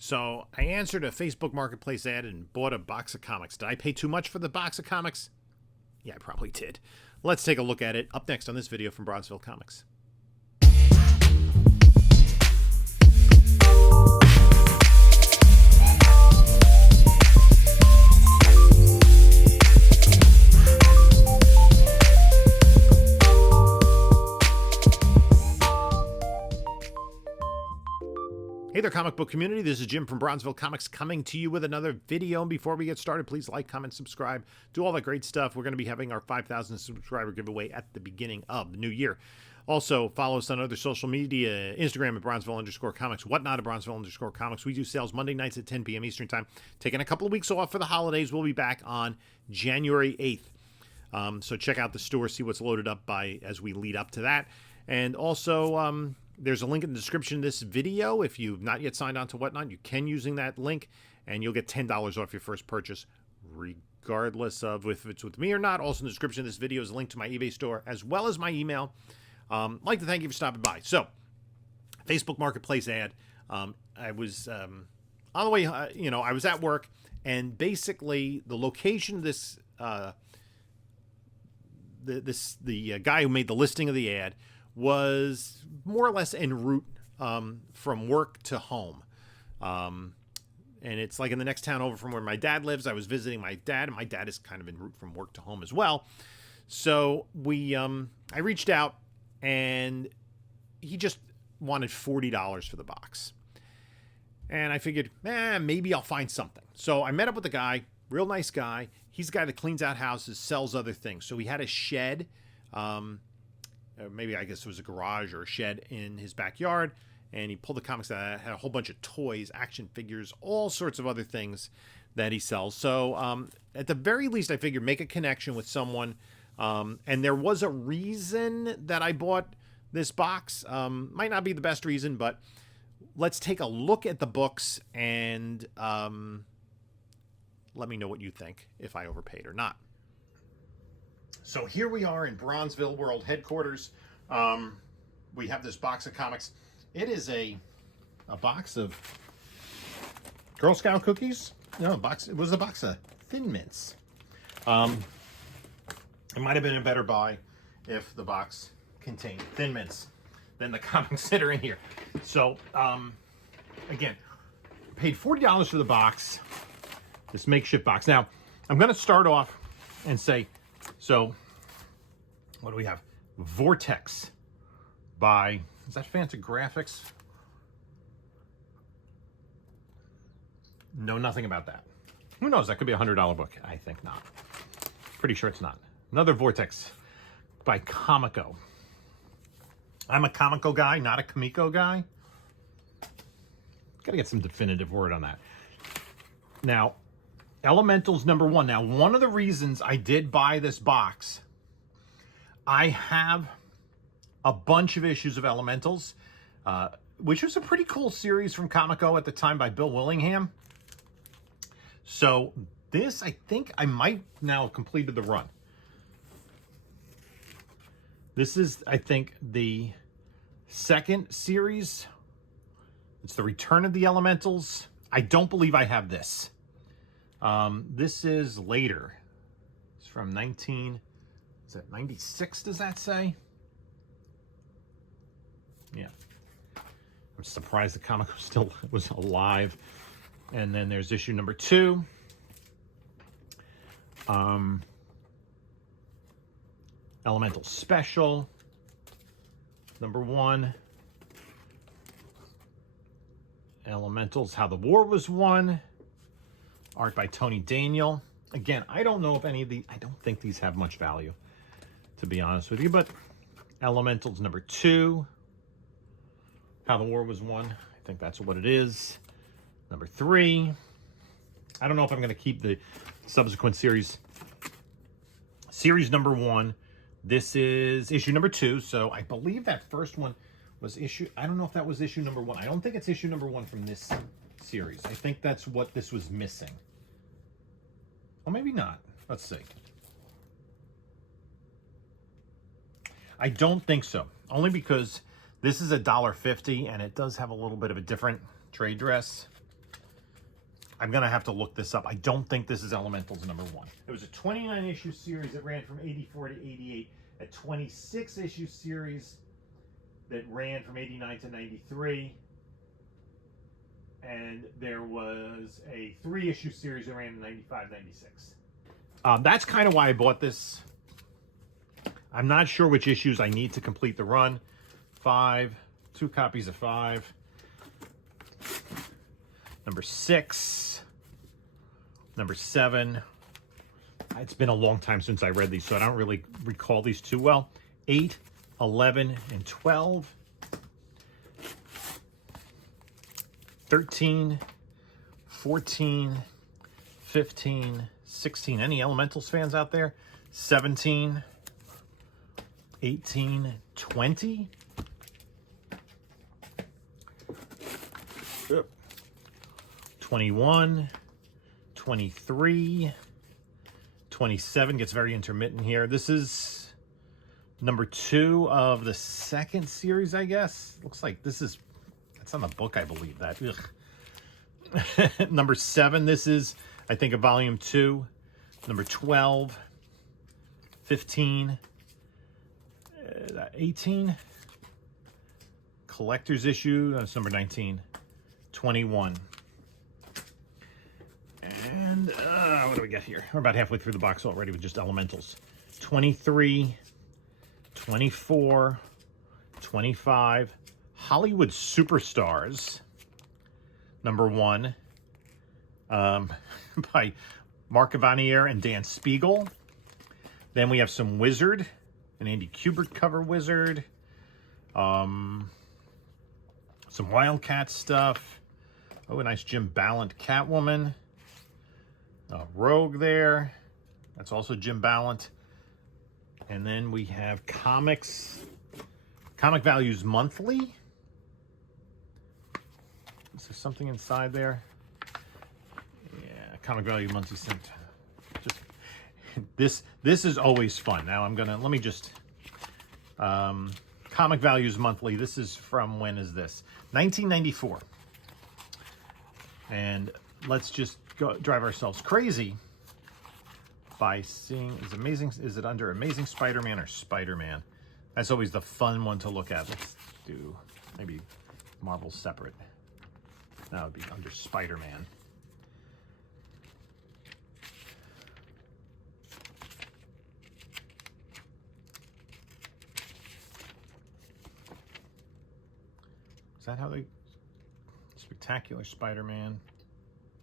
So I answered a Facebook Marketplace ad and bought a box of comics. Did I pay too much for the box of comics? Yeah, I probably did. Let's take a look at it up next on this video from Bronzeville Comics. Hey there, comic book community. This is Jim from Bronzeville Comics coming to you with another video. And before we get started, please like, comment, subscribe, do all that great stuff. We're going to be having our 5,000 subscriber giveaway at the beginning of the new year. Also, follow us on other social media, Instagram at Bronzeville_comics, whatnot at Bronzeville_comics. We do sales Monday nights at 10 p.m. Eastern Time. Taking a couple of weeks off for the holidays. We'll be back on January 8th. So check out the store, see what's loaded up by as we lead up to that. And also, there's a link in the description of this video. If you've not yet signed on to Whatnot, you can using that link, and you'll get $10 off your first purchase, regardless of if it's with me or not. Also in the description of this video is a link to my eBay store, as well as my email. I'd like to thank you for stopping by. So, Facebook Marketplace ad. I was on the way, I was at work, and basically the location of this, the guy who made the listing of the ad was more or less en route from work to home. And it's like in the next town over from where my dad lives. I was visiting my dad, and my dad is kind of en route from work to home as well. So I reached out, and he just wanted $40 for the box. And I figured, maybe I'll find something. So I met up with the guy, real nice guy. He's the guy that cleans out houses, sells other things. So he had a shed, maybe I guess it was a garage or a shed in his backyard, and he pulled the comics out, had a whole bunch of toys, action figures, all sorts of other things that he sells. So at the very least, I figured make a connection with someone, and there was a reason that I bought this box. Might not be the best reason, but let's take a look at the books and let me know what you think, if I overpaid or not. So here we are in Bronzeville World Headquarters. We have this box of comics. It is a box of Girl Scout cookies. No, it was a box of Thin Mints. It might have been a better buy if the box contained Thin Mints than the comics that are in here. So, again, paid $40 for the box, this makeshift box. Now, I'm going to start off and say, so, what do we have? Vortex by, is that Fantasy Graphics? Know nothing about that. Who knows? That could be a $100 book. I think not. Pretty sure it's not. Another Vortex by Comico. I'm a Comico guy, not a Comico guy. Got to get some definitive word on that. Now, Elementals #1. Now, one of the reasons I did buy this box, I have a bunch of issues of Elementals, which was a pretty cool series from Comico at the time by Bill Willingham. So this, I think I might now have completed the run. This is, I think, the second series. It's the Return of the Elementals. I don't believe I have this. This is later. It's from 96, does that say? Yeah. I'm surprised the comic was alive. And then there's issue #2. Elemental Special #1. Elementals, How the War Was Won. Art by Tony Daniel. Again, I don't know if any of these, I don't think these have much value, to be honest with you, but Elementals #2. How the War Was Won. I think that's what it is. #3. I don't know if I'm going to keep the subsequent series. Series #1. This is issue #2. So I believe that first one was issue. I don't know if that was issue #1. I don't think it's issue #1 from this series. I think that's what this was missing. Or maybe not. Let's see. I don't think so. Only because this is $1.50 and it does have a little bit of a different trade dress. I'm going to have to look this up. I don't think this is Elementals number 1. It was a 29-issue series that ran from 84 to 88, a 26-issue series that ran from 89 to 93, and there was a 3-issue series that ran in 95, 96. That's kind of why I bought this. I'm not sure which issues I need to complete the run. 5, 2 copies of 5. Number 6, number 7. It's been a long time since I read these, so I don't really recall these too well. 8, 11, and 12. 13, 14, 15, 16. Any Elementals fans out there? 17, 18, 20. 21, 23, 27 gets very intermittent here. This is number 2 of the 2nd series, I guess. Looks like this is, that's on the book, I believe that. Number 7, this is, I think, a volume 2. Number 12, 15, 18. Collector's issue, that's number 19, 21. And what do we got here? We're about halfway through the box already with just Elementals. 23, 24, 25. Hollywood Superstars, number 1, by Mark Evanier and Dan Spiegel. Then we have some Wizard, an Andy Kubert cover Wizard. Some Wildcat stuff. Oh, a nice Jim Ballant Catwoman. Rogue there. That's also Jim Ballant. And then we have comics. Comic Values Monthly. Is there something inside there? Yeah, Comic Value Monthly sent. Just this is always fun. Now let me just Comic Values Monthly. This is from, when is this? 1994. And let's just go drive ourselves crazy by seeing, is it under Amazing Spider-Man or Spider-Man? That's always the fun one to look at. Let's do maybe Marvel separate. That would be under Spider-Man. Is that how they... Spectacular Spider-Man.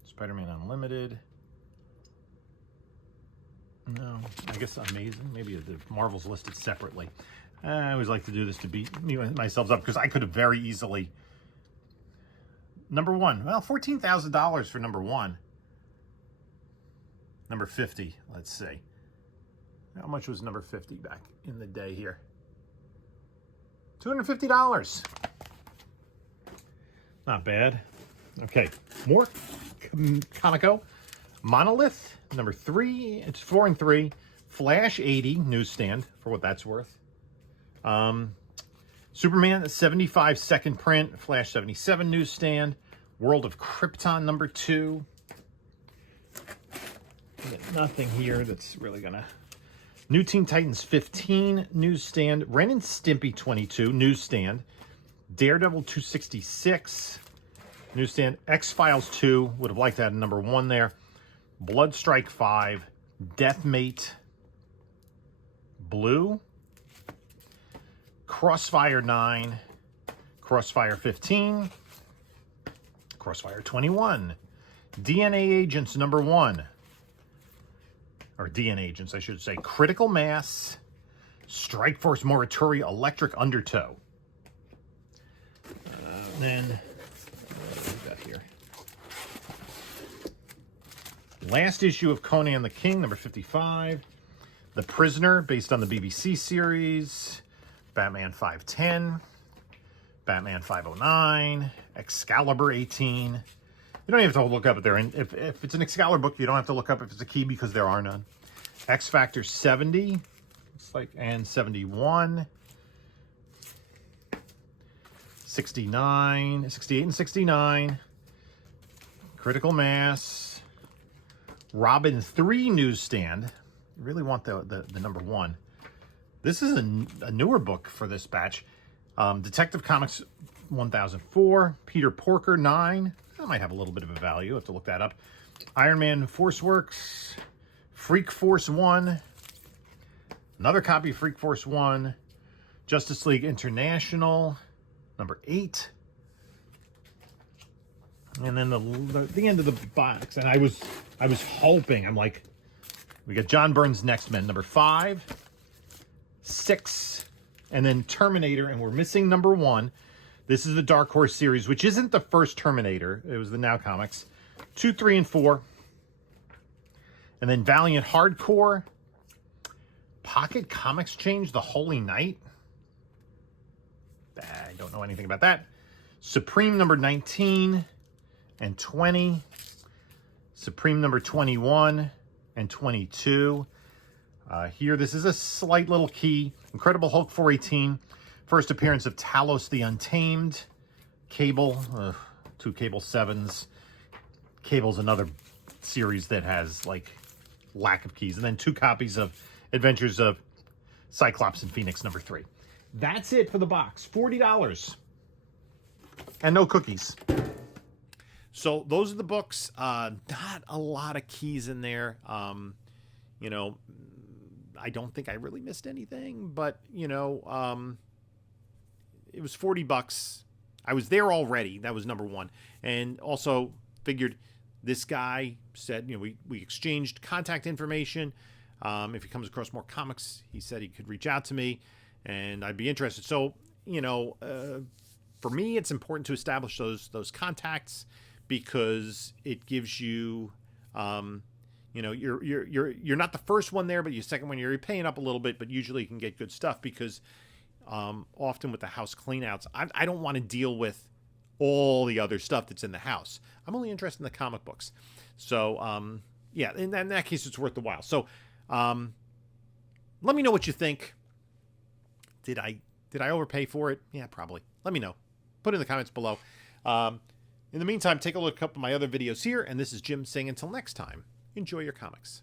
Spider-Man Unlimited. No, I guess Amazing. Maybe the Marvel's listed separately. I always like to do this to beat myself up, because I could have very easily... Number 1. Well, $14,000 for number 1. Number 50, let's see. How much was number 50 back in the day here? $250. Not bad. Okay, more Comico. Monolith, number 3. It's 4 and 3. Flash 80, newsstand, for what that's worth. Superman 75, second print. Flash 77, newsstand. World of Krypton, number 2. Nothing here that's really gonna... New Teen Titans 15, newsstand. Ren and Stimpy 22, newsstand. Daredevil 266, newsstand. X-Files 2, would have liked that in number 1 there. Bloodstrike 5, Deathmate Blue, Crossfire 9, Crossfire 15, Crossfire 21, DNA Agents number 1, or DNA Agents, I should say. Critical Mass, Strike Force Morituri, Electric Undertow. Then, what do we got here? Last issue of Conan the King, number 55. The Prisoner, based on the BBC series. Batman 510. Batman 509. Excalibur 18. You don't even have to look up if they're in. If it's an Excalibur book, you don't have to look up if it's a key, because there are none. X Factor 70. Looks like, and 71. 69, 68 and 69. Critical Mass. Robin 3 newsstand. Really want the number 1. This is a newer book for this batch. Detective Comics 1004. Peter Porker 9. That might have a little bit of a value. I have to look that up. Iron Man Force Works. Freak Force 1. Another copy of Freak Force 1. Justice League International, number 8. And then the end of the box. And I was hoping, I'm like, we got John Byrne's Next Men, number 5, 6, and then Terminator, and we're missing number 1. This is the Dark Horse series, which isn't the first Terminator. It was the Now Comics. 2, 3, and 4. And then Valiant Hardcore. Pocket Comics Change, The Holy Knight. I don't know anything about that. Supreme number 19 and 20. Supreme number 21 and 22. Here, this is a slight little key. Incredible Hulk 418. First appearance of Talos the Untamed. Cable, 2 Cable 7s. Cable's another series that has, like, lack of keys. And then 2 copies of Adventures of Cyclops and Phoenix number 3. That's it for the box. $40. And no cookies. So those are the books. Not a lot of keys in there. You know, I don't think I really missed anything, but you know, it was $40. I was there already. That was number 1. And also figured this guy said, you know, we exchanged contact information. If he comes across more comics, he said he could reach out to me and I'd be interested. So, you know, for me, it's important to establish those contacts because it gives you, you know, you're not the first one there, but you're second one. You're paying up a little bit, but usually you can get good stuff because often with the house cleanouts, I don't want to deal with all the other stuff that's in the house. I'm only interested in the comic books. So, yeah, in that case, it's worth the while. So, let me know what you think. Did I overpay for it? Yeah, probably. Let me know. Put it in the comments below. In the meantime, take a look at a couple of my other videos here. And this is Jim saying until next time, enjoy your comics.